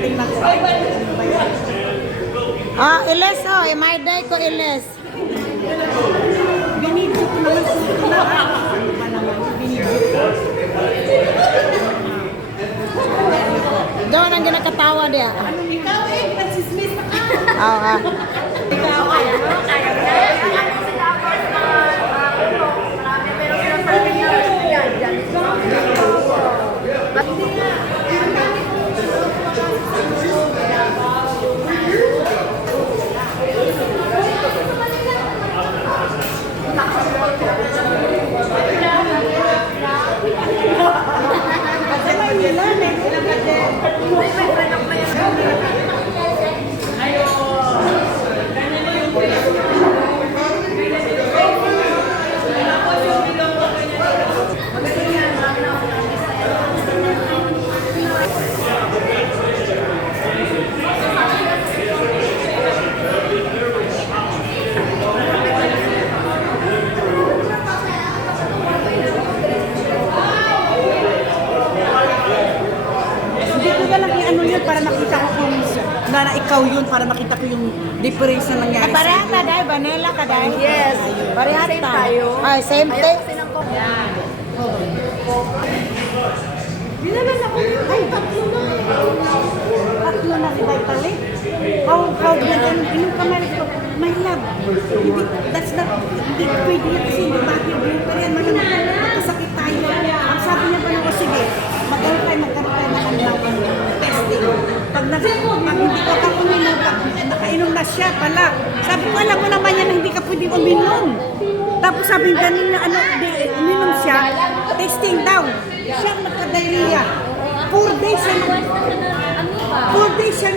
tingnan ko. Ay, ano ba yan? Ah, iles oh, imaiday ko iles. Binidyo ko naman sa ito na. Ano ba naman? Binidyo ko. Doon ang ginakatawa dia. Ano ikaw eh? Nagsismis na ka. Oo, ah. Ikaw kaya mo? Kaya mo? Ano yun para makita ko kung na ikaw yun para makita ko yung difference na nangyari Ay, pareha ka dahil, vanilla ka dahil. Yes. Pareha Same ta. tayo. Ay, same Ayaw thing. kasi ng coke. Yan. Dinala na ko. Ay, tatlo na. Tatlo na si Vitalik. How na ganun. Inom ka my love. Hindi, that's not, hindi pwede yan kasi hindi bakit pero yan magkasakit tayo. Ang sabi niya ba na ko, sige, magkaroon tayo na kanilang testing. Pag hindi ko ka uminom, nakainom na siya pala. Sabi ko, alam mo naman yan na hindi ka pwedeng uminom. Tapos sabi ganun na uminom siya, testing daw. Siya nagka-diarrhea. 4 days siya